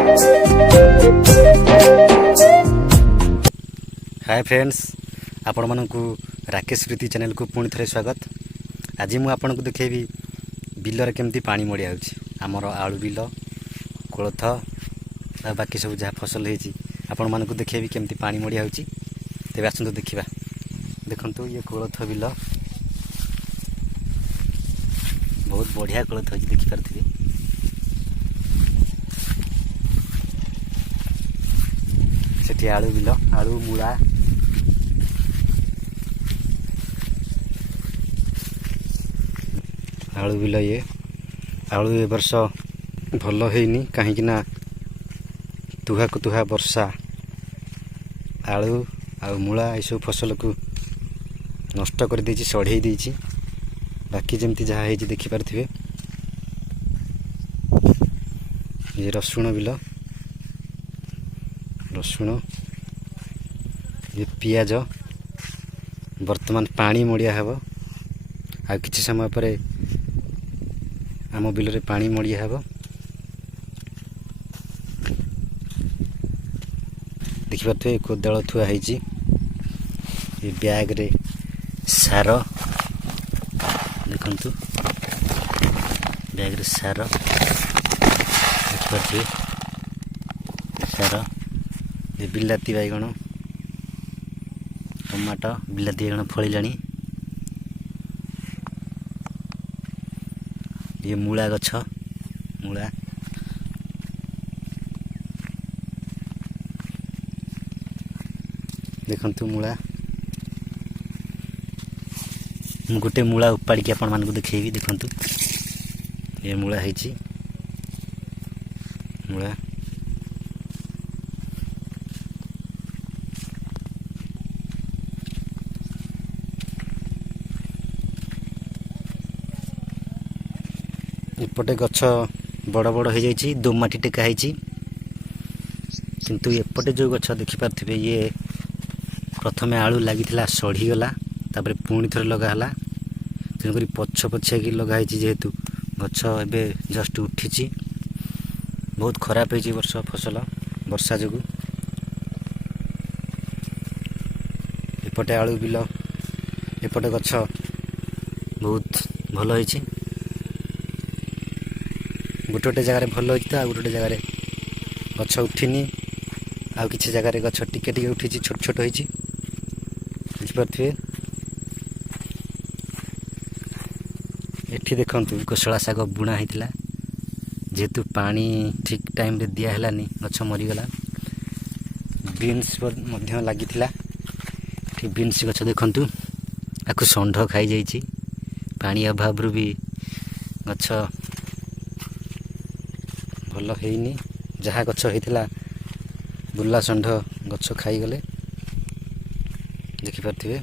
Hi friends, आपण मानकु राकेश प्रीति channel को पुणी थे स्वागत। आज मुझे आपन को देखेबी बिलर केमती पानी मड़िया आमर आलू बिल कोलथ बाकी सब जहाँ फसल होती आपण मानकु देखेबी केमती पानी मड़िया तेज आसतु देखा। देखु ये कोलथ बिल बहुत बढ़िया कोलथ होती देखिपारे। सेठी आलू बिल आलू मूला आलू बिल ये आलू ए वर्ष भल है कहीं तुहा को तुहा वर्षा आलू आ मूला ये फसल को नष्ट कर देछि, सढ़े देछि। बाकी जमती जहाँ है देखिपारे। ये रसुण बिल रसुण ये पियाज वर्तमान पानी मड़िया हेब आ किछि समय पर आम बिल रे पानी मड़िया हेब। देखिपारे कोदाल थुआ है बैग रे सार देखु बैग रे सार देखिपारे सार ये बिलाती बैगण टमाटो बिलाती बैगण फलिलानी। ये मूला गछ मूला देखु मूला गोटे मूला उपाड़ी की आपण मानकु देखैबी। देखु ये मूला है मूला एपटे गछ बड़ बड़ हो जाइए दोमाटी टेका है किंतु एपटे जो गछ देखिपारे ये प्रथमे आलू लगी सढ़ीगला तापर पुणी थे लगाला तेणुक पछ पछिया कि लगाई जेहेतु गछ एवं जस्ट उठी बहुत खराब है वर्ष फसल वर्षा जो। एपटे आलू बिल एपटे गछ बहुत भल है गोटे गोटे जगार भल होती आ गोटे जगार गछ उठिनी आ किसी जगार गछ टिके टिके उठी छोट छोट होती बुझिपारे। एठी देखंतु कोसला साग बुणा होता जेहेतु पानी ठीक टाइम रे दिया हेलानी गछ मरीगला। बीन्स लगी बीन्स गछ देखंतु आकु षंढ खाई जाइए पानी अभाव भी गछ भल है जहाँ गछ होता बुला षंढ गछ खाईगले देखिपारे।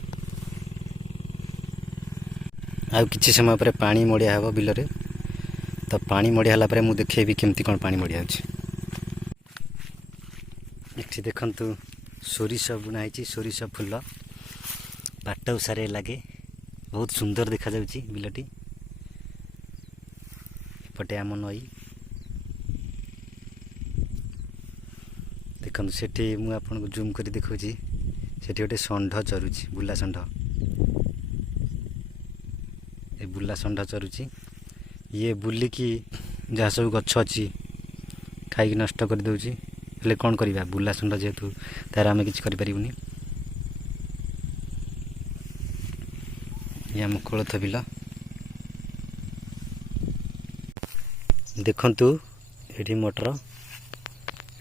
आ किछि समय पर पानी मड़िया हेब बिल रे तो पानी मड़िया हला पर मु देखेबी केमती कोन पानी मड़िया होछि। एठी देखंतु सोरिष बुना है सोरिष फूल बाट उसारे लगे बहुत सुंदर देखा जाउछि बिलटी। पटे आम नई देखो सेठी मु आपन को जूम कर देखौछि सेठी गोटे षंढ चरुछि बुला षंढ ए बुला षंढ चरुछि। ये बुलिकी जहाँ सब गछ अच्छी खाई नष्ट कर दउछि हेले कौन करवा बुला षंढ जेहेतु तार आम कि करें। ये आम कोलथ बिल देखंतु एठी मोटर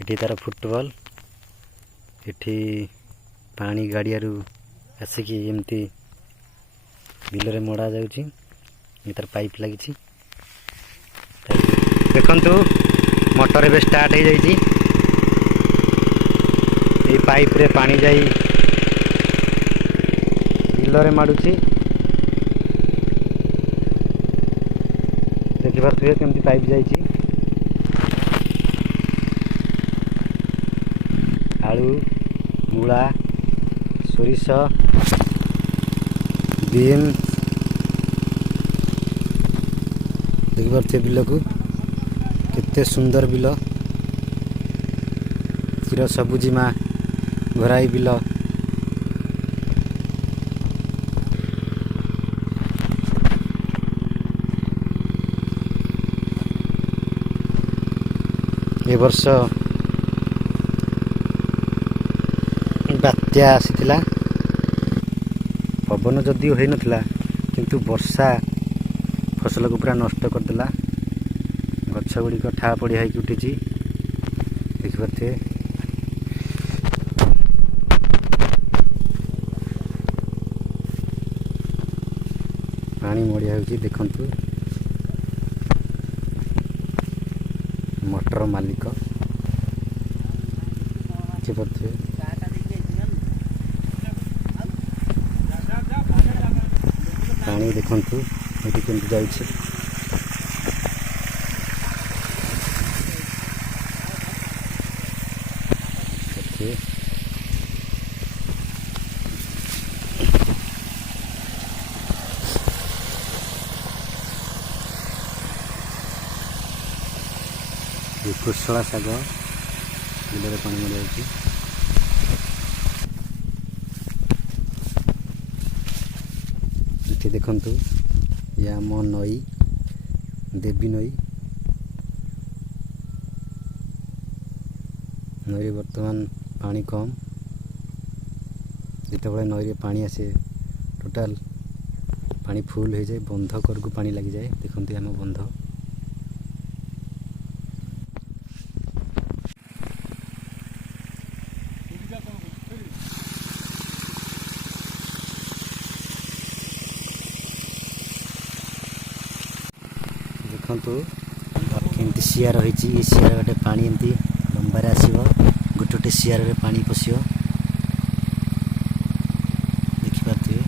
एठी तार फुटबॉल एठी पानी गाड़ियारू आसिकी एमती बिल रे मड़ा जाउछि। ये तार पाइप लगी देखंतु मोटर एबे स्टार्ट हो जाइए। ये पाइप रे पानी जाई बिल रे माडुछि देखिपारे केमती पाइप जाइए। आलू मूला सोरिष बीन देखिपारे बिल को केते सुंदर बिल क्षीर सबुजिमा घराई बिल ए वर्ष बात्या आसीथिला पवन जदिओ होई नथिला किंतु वर्षा फसल को पूरा नष्ट करदेला गछ गुड़िक ठा पड़िया होगी उठी देखिपे पानी मड़िया होगी देखंतु मोटर मालिक देखिपे पानी देखंतु ये केमती जाइए कुशला शाग बिल पानी मरी जाए ये देखंतु ये आम नई देवी नई नई बर्तमान पानी कम जिते नई पानी आसे टोटाल पानी फुल हो जाए बंध करको पानी लगी जाए देखते आम बंध देखु केमती सिया रही ये सियार गोटे पानी एमती लंबार आसो गोटे गोटे सियार रे पानी पशिव देखिपे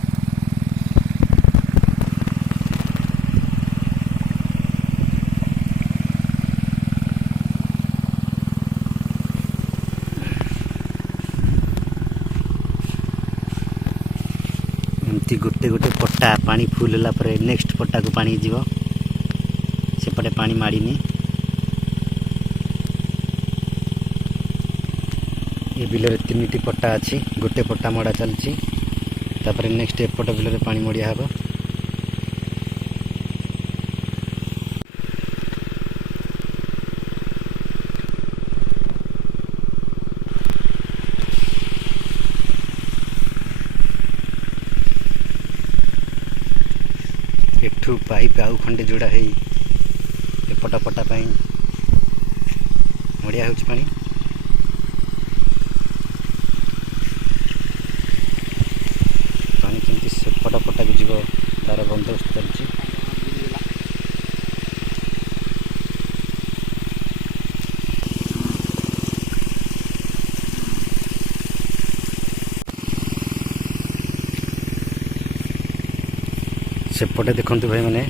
एमती गोटे गोटे पट्टा पानी फुल है नेक्स्ट पट्टा को पानी जीव सेपटे पानी माड़नी ये बिल तीन पट्टा अच्छी गोटे पट्टा मड़ा चलती नेक्स्ट एपट बिल पानी मड़िया हम एठू पाइप आउ खंडे जोड़ा है एपटा पट्टा मड़िया हो पानी पानी केमती सेपट पट्टा को जीव तार बंदोबस्त चलती सेपटे देखते भाई मैंने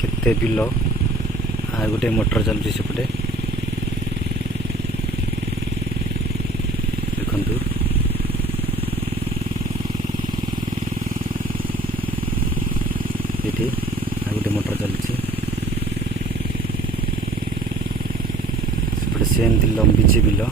केते बिल आ गोटे मोटर चलती सेपटे देखु ये आ गोटे मोटर चलती सेपटे सेमती लंबी बिल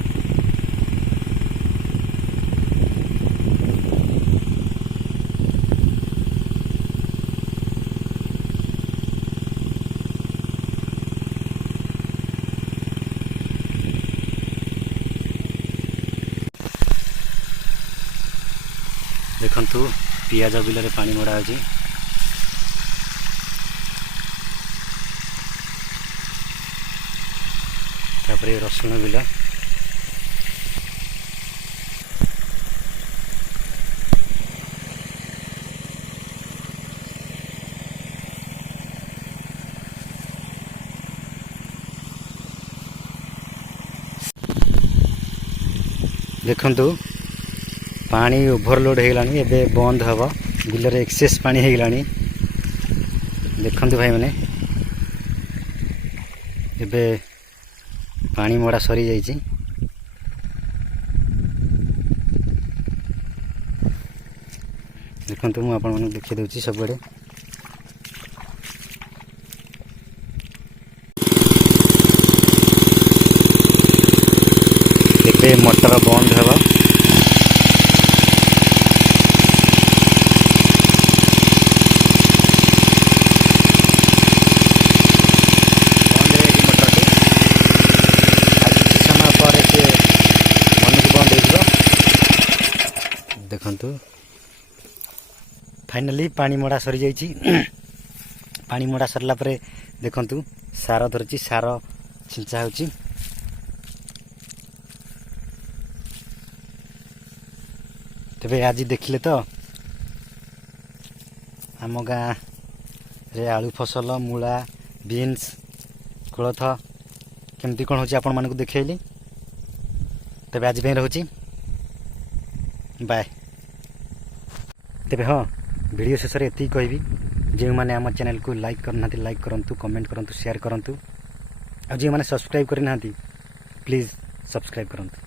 देखंतु पियाज बिल रे पानी मड़ा होची तापरे रसुण बिल देखंतु पानी ओभरलोड हो गलानी एबे बंद हम बिल रे एक्सेस पानी हो गलानी देखंतु भाई मैंने एबे पानी मड़ा सरी जाइए देखंतु मु आपन मन देखि दउची सब बड़े ଏବେ ମଟର ବନ୍ଦ ହେବ। ଦେଖନ୍ତୁ ଫାଇନାଲି ପାଣି ମଡ଼ା ସରିଯାଇଛି। ପାଣି ମଡ଼ା ସରିଲା ପରେ ଦେଖନ୍ତୁ ସାର ଧରିଛି, ସାର ଛିଞ୍ଚା ହେଉଛି। ତେବେ ଆଜି ଦେଖିଲେ ତ ଆମ ଗାଁରେ ଆଳୁ ଫସଲ, ମୂଳା, ବିନ୍ସ, କୋଳଥ କେମିତି କ'ଣ ହେଉଛି ଆପଣମାନଙ୍କୁ ଦେଖେଇଲି। ତେବେ ଆଜି ପାଇଁ ରହୁଛି, ବାଏ। ତେବେ ହଁ, ଭିଡ଼ିଓ ଶେଷରେ ଏତିକି କହିବି, ଯେଉଁମାନେ ଆମ ଚ୍ୟାନେଲକୁ ଲାଇକ୍ କରିନାହାନ୍ତି ଲାଇକ୍ କରନ୍ତୁ, କମେଣ୍ଟ କରନ୍ତୁ, ସେୟାର କରନ୍ତୁ। ଆଉ ଯେଉଁମାନେ ସବସ୍କ୍ରାଇବ୍ କରିନାହାନ୍ତି ପ୍ଲିଜ୍ ସବସ୍କ୍ରାଇବ୍ କରନ୍ତୁ।